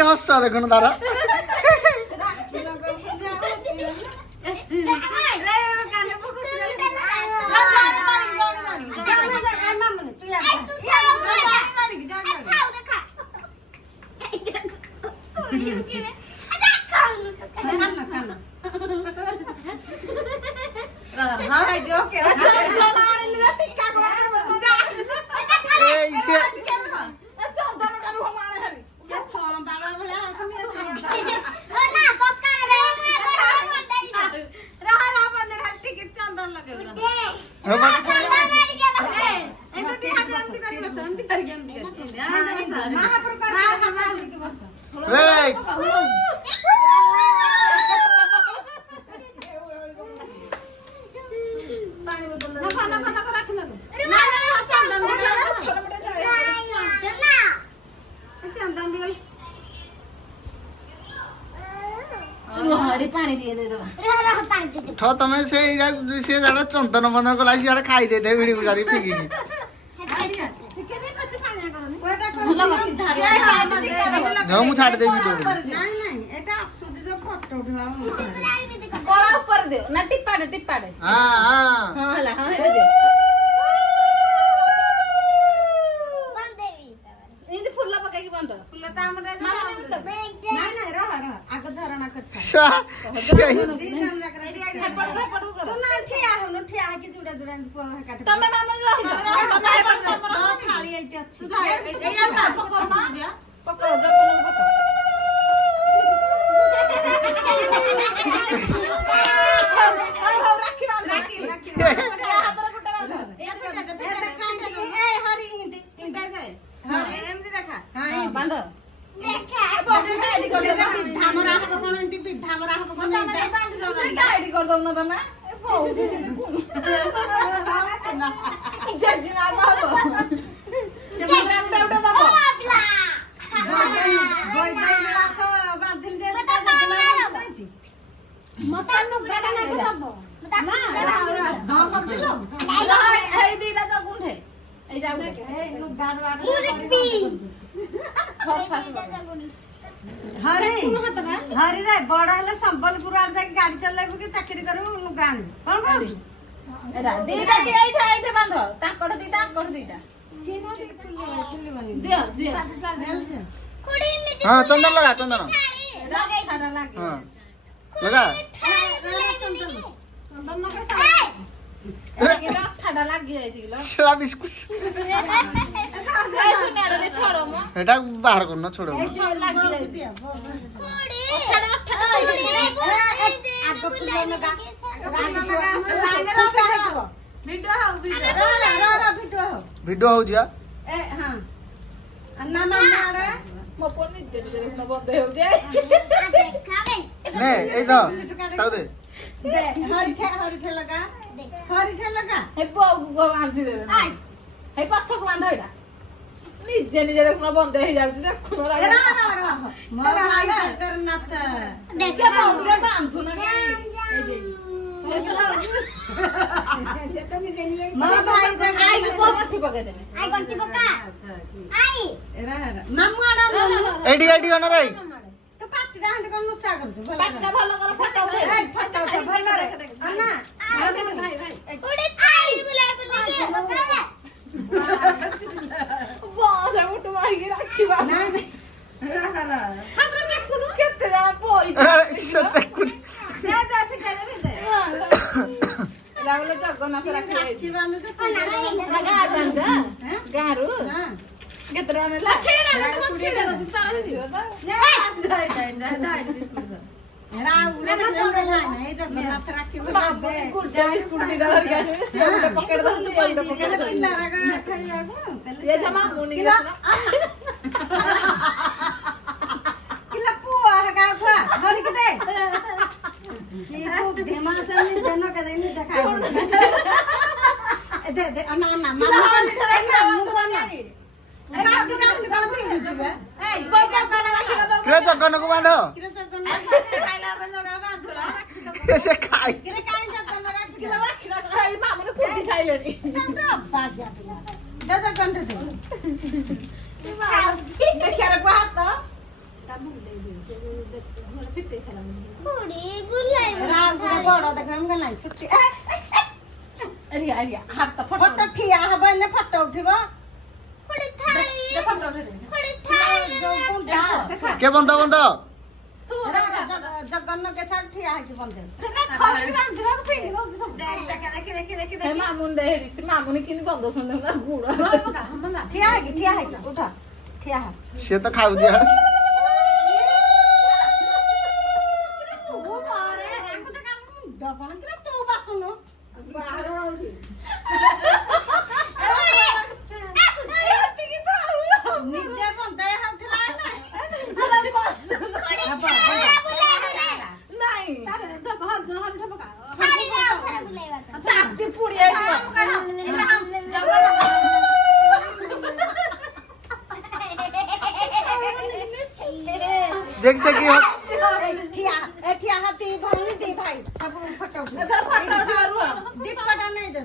কি হস্য দেখুন তারা ତମେ ସେ ଜାଡା ଚନ୍ଦନ ବନ୍ଦନ କଲା ସିଆଡେ ଖାଇ ଦେଇଥାଏ ଭିଡି ଗୁଜାରି ଫିଙ୍ଗିକି ମୁଁ ଛାଡିଦେବି हरी रे बड़ा हेले संबलपुर आर जाके गाड़ी चलाइबु कि चाकरी करबु नुगा आनिबु कोन कहू एरा दीटा एइठा एइठा बांध ताकड़ दीटा केना दियो दियो कुड़ी में हां चंदन लगा चंदन लगा खाना लगा हां लगा चंदन लगा एरा ठाडा लाग जाई छिलो सेला बिस्कुट এটা বাহির করন ছোড়ো ভিডিও হউ জিয়া এ হ্যাঁ না না আরে মো ফোন নিতে না বন্ধ হউ যায় নে এই দাও তাও দে দে হরি ঠে লাগা হে বউ গো বাঁধি দে হে পছক বাঁধ এডা নিজে নিজে দেখুন বন্ধ হয়ে যাচ্ছে দেখুন মো ভাই জগন্নাথ দেখে বউকে বাঁধু না মো ভাই আই গন্টি পকে দেবে আই গন্টি পকা আই এরা মামু আড়া এডি এডি কোন রে তো পাটিটা হান্ড কোন নুচা করছো পাটিটা ভালো করে ফটো উঠে এই ফটো উঠে ভাই মারে আন্না ভাই ভাই ওড়ে খাই বলে বলে বাস এমন তো মাইগে রাখিবা না না হাতরে দেখুন কেতে যাওয়া পই সত্যি কুড়ি দে দে ফিটা দে রাবলে জগন্নাথ রাখিবা না তো লাগা আনন্দ গারু হ্যাঁ কেতরা নেলা ছেড়া না তো ছেড়া না জুতা আনি দিও না দাই বিস্কুট রাউ রে না এই জগন্নাথ রাখিবা বে কুড়টা বিস্কুট দি দাও গাছে সেটা পকেট দাও তো পয়টা পকেট পিল্লা রাগা খাই যাবো ये जमा मुनी किला पुआ हगा फा हरि के दे की खूब धेमा से नि जन के दे नि देखाई दे दे ना ना मामू को ना बात काम कोन फिर जुबे ए कोई का कोन राखिला दो কে জগন কো বাঁধো किला जगन खाइला बंदगा बांधुला এসে খাই किला काई जगन राखिला खाई मामू ने खुदी खाइलेनी बात जा दादा कंठ दे देखिए रे हाथ ବଡ ଦେଖ ନାଇଁ ଛୁଟି ହାତ ଫଟୋ ଠିଆ ହବ ଏନେ ଫଟୋ ଉଠିବ କେ ବନ୍ଧ ବନ୍ଧ ଜଗନ୍ନ କେସାର ଠିଆ ହେଇକି ବନ୍ଧେ ମାମୁନି କିନି ବନ୍ଧ ଗୁଡ ଠିଆ ହେଇକି ଉଠା ଠିଆ ହ ସେ ତ ଖାଉଛି ତୁ ବାସୁନୁ ନିଜେ ବନ୍ଧାଇ ହଉଥିଲା देख सकी हो ଏଠିଆ ହାତୀ ଭଉଣୀ ଦି ଭାଇ ସବୁ ଫଟୋ ଦୀପଟା ନେଇ ଯ